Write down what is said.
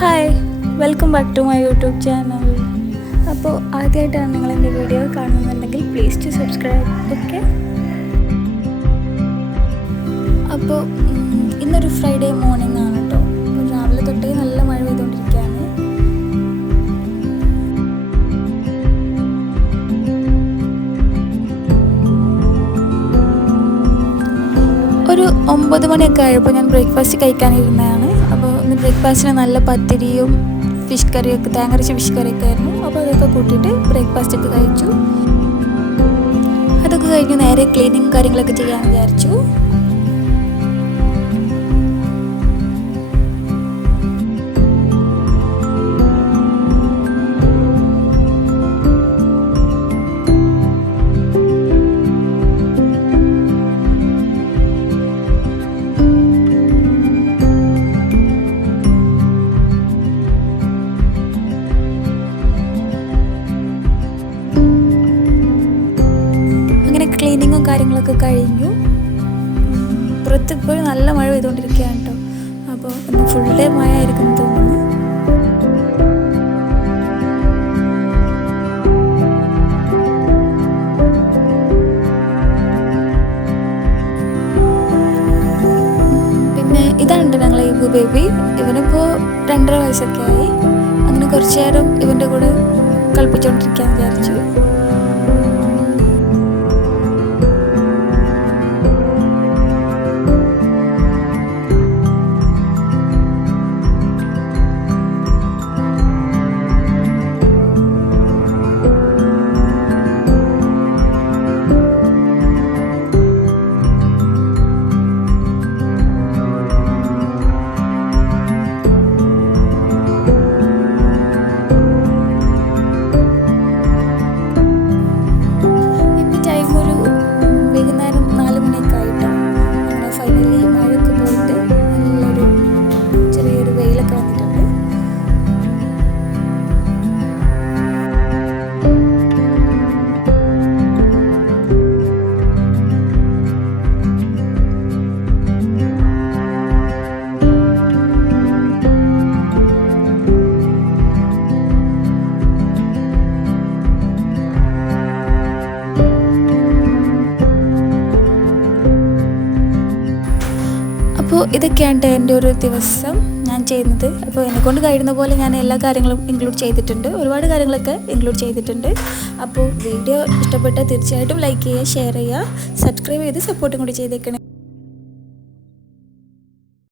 Hi, welcome back to my YouTube channel. അപ്പോൾ ആദ്യമായിട്ടാണ് നിങ്ങൾ എൻ്റെ വീഡിയോ കാണുന്നുണ്ടെങ്കിൽ പ്ലീസ് ടു സബ്സ്ക്രൈബ്. ഓക്കെ, അപ്പോൾ ഇന്നൊരു ഫ്രൈഡേ മോർണിംഗ് ആണ് കേട്ടോ. അപ്പോൾ രാവിലെ തൊട്ടേ നല്ല മഴ പെയ്തുകൊണ്ടിരിക്കുകയാണ്. ഒരു 9 മണിയൊക്കെ ആയപ്പോൾ ഞാൻ ബ്രേക്ക്ഫാസ്റ്റ് കഴിക്കാനിരുന്നതാണ്. അപ്പോൾ ഇന്ന് ബ്രേക്ക്ഫാസ്റ്റിന് നല്ല പത്തിരിയും ഫിഷ് കറിയൊക്കെ, തേങ്ങരച്ച ഫിഷ് കറിയൊക്കെ ആയിരുന്നു. അപ്പോൾ അതൊക്കെ കൂട്ടിയിട്ട് ബ്രേക്ക്ഫാസ്റ്റൊക്കെ കഴിച്ചു. അതൊക്കെ കഴിഞ്ഞ് നേരെ ക്ലീനിങ് കാര്യങ്ങളൊക്കെ ചെയ്യാൻ വിചാരിച്ചു. ക്ലീനിങ്ങും കാര്യങ്ങളൊക്കെ കഴിഞ്ഞു. പുറത്ത് ഇപ്പോഴും നല്ല മഴ പെയ്തുകൊണ്ടിരിക്കുകയാണ് കേട്ടോ. അപ്പോൾ ഇന്ന് ഫുൾ ഡേ മഴ ആയിരിക്കും തോന്നുന്നു. പിന്നെ ഇതാണ് ഞങ്ങളെ ഇവു ബേബി. ഇവനിപ്പോൾ 2.5 വയസ്സൊക്കെ ആയി. അങ്ങനെ കുറച്ച് നേരം ഇവൻ്റെ കൂടെ കളിപ്പിച്ചുകൊണ്ടിരിക്കാൻ വിചാരിച്ചു. അപ്പോൾ ഇതൊക്കെയാണ് എൻ്റെ ഒരു ദിവസം ഞാൻ ചെയ്യുന്നത്. അപ്പോൾ എന്നെക്കൊണ്ട് കഴിയുന്ന പോലെ ഞാൻ എല്ലാ കാര്യങ്ങളും ഇൻക്ലൂഡ് ചെയ്തിട്ടുണ്ട്. ഒരുപാട് കാര്യങ്ങളൊക്കെ ഇൻക്ലൂഡ് ചെയ്തിട്ടുണ്ട്. അപ്പോൾ വീഡിയോ ഇഷ്ടപ്പെട്ടാൽ തീർച്ചയായിട്ടും ലൈക്ക് ചെയ്യുക, ഷെയർ ചെയ്യുക, സബ്സ്ക്രൈബ് ചെയ്ത് സപ്പോർട്ടും കൂടി ചെയ്തേക്കണേ.